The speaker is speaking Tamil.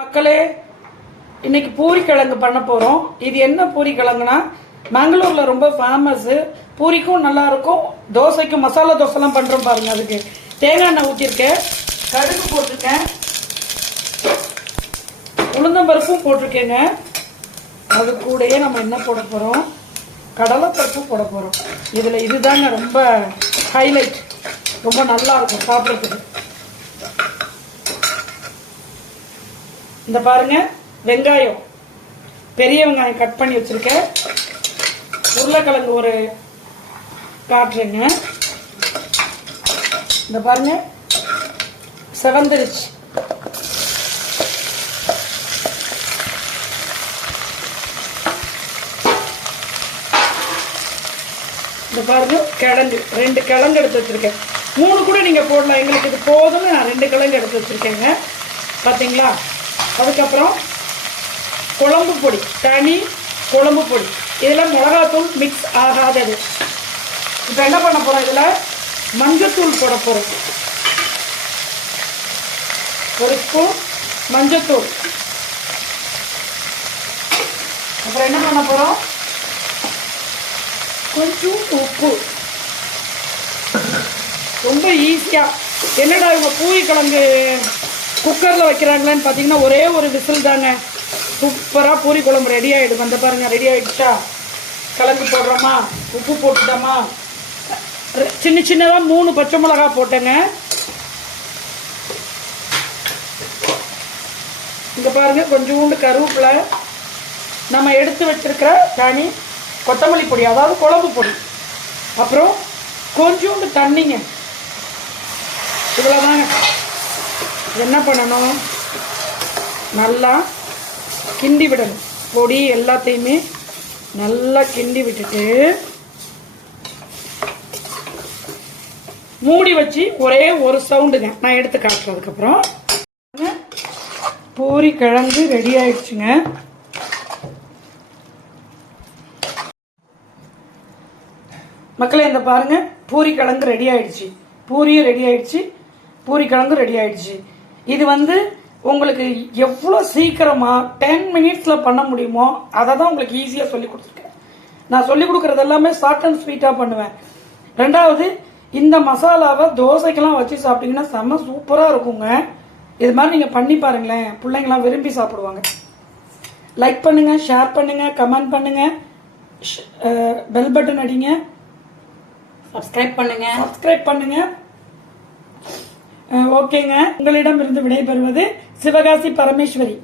மக்களே இன்னைக்கு பூரி கிழங்கு பண்ண போறோம். இது என்ன பூரி கிழங்குனா மங்களூர்ல ரொம்ப ஃபேமஸ் பூரிக்கும் நல்லா இருக்கும். தோசைக்கும் மசாலா தோசைலாம் பண்றோம் பாருங்க அதுக்கு. தேங்காய் எண்ணெய் ஊற்றிருக்கேன் கடுகு போட்டிருக்கேன். உளுந்தம்பருப்பும் போட்டிருக்கேங்க. அது கூடயே நம்ம என்ன போட போறோம்? கடலைப்பருப்பும் போட போறோம். இதுல இதுதாங்க ரொம்ப ஹைலைட் ரொம்ப நல்லா இருக்கும் சாப்பிட்றதுக்கு. இந்த பாருங்க வெங்காயம். பெரிய வெங்காயம் கட் பண்ணி வச்சிருக்கேன். உருளைக்கிழங்கு ஒரு காட்டுறேங்க இந்த பாருங்க செவந்திருச்சு. இந்த பாருங்க கிழங்கு. ரெண்டு கிழங்கு எடுத்து வச்சிருக்கேன். மூணு கூட நீங்க போடலாம். எங்களுக்கு இது போதும்னு நான் ரெண்டு கிழங்கு எடுத்து வச்சிருக்கேங்க. பாத்தீங்களா? அதுக்கப்புறம் குழம்பு பொடி தனி குழம்பு பொடி. இதில் மிளகாத்தூள் மிக்ஸ் ஆகாதது. இப்போ என்ன பண்ண போகிறோம்? இதில் மஞ்சத்தூள் போட போகிறோம். ஒரு ஸ்பூன் மஞ்சத்தூள். அப்புறம் என்ன பண்ண போகிறோம்? கொஞ்சம் உப்பு. ரொம்ப ஈஸியாக என்னடா இவங்க பூரி கிழங்கு குக்கரில் வைக்கிறாங்களேன்னு பார்த்தீங்கன்னா ஒரே ஒரு விசில் தாங்க. சூப்பராக பூரி குழம்பு ரெடி ஆகிடும் அந்த பாருங்கள் ரெடி ஆகிடுச்சா கலந்து போடுறோமா? உப்பு போட்டுட்டோமா? சின்ன சின்னதாக மூணு பச்சை மிளகா போட்டேங்க. இங்கே பாருங்க கொஞ்சோண்டு கருவேப்பிலை. நம்ம எடுத்து வச்சிருக்கிற தனி கொத்தமல்லி பொடி அதாவது குழம்பு பொடி. அப்புறம் கொஞ்சோண்டு தண்ணிங்க. இவ்வளோதாங்க என்ன பண்ணணும்? நல்லா கிண்டி விடணும். பொடி எல்லாத்தையுமே நல்லா கிண்டி விட்டுட்டு மூடி வச்சு ஒரே ஒரு சவுண்டுங்க நான் எடுத்து காட்டுறதுக்கப்புறம். பூரி கிழங்கு ரெடி ஆயிடுச்சுங்க. மக்களே இந்த பாருங்க. பூரி கிழங்கு ரெடி ஆயிடுச்சு. பூரியும் ரெடி ஆயிடுச்சு. பூரி கிழங்கு ரெடி ஆயிடுச்சு. இது வந்து உங்களுக்கு எவ்வளோ சீக்கிரமாக டென் மினிட்ஸில் பண்ண முடியுமோ அதை தான் உங்களுக்கு ஈஸியாக சொல்லி கொடுத்துருக்கேன். நான் சொல்லி கொடுக்கறது எல்லாமே ஷார்ட் அண்ட் ஸ்வீட்டாக பண்ணுவேன். ரெண்டாவது இந்த மசாலாவை தோசைக்கெல்லாம் வச்சு சாப்பிட்டீங்கன்னா செம்ம சூப்பராக இருக்குங்க. இது மாதிரி நீங்கள் பண்ணி பாருங்களேன். பிள்ளைங்களாம் விரும்பி சாப்பிடுவாங்க. லைக் பண்ணுங்க ஷேர் பண்ணுங்க கமெண்ட் பண்ணுங்க. பெல் பட்டன் அடிங்க. சப்ஸ்கிரைப் பண்ணுங்க. சப்ஸ்கிரைப் பண்ணுங்க. ஓகேங்க. உங்களிடம் இருந்து விடைபெறுவது சிவகாசி பரமேஸ்வரி.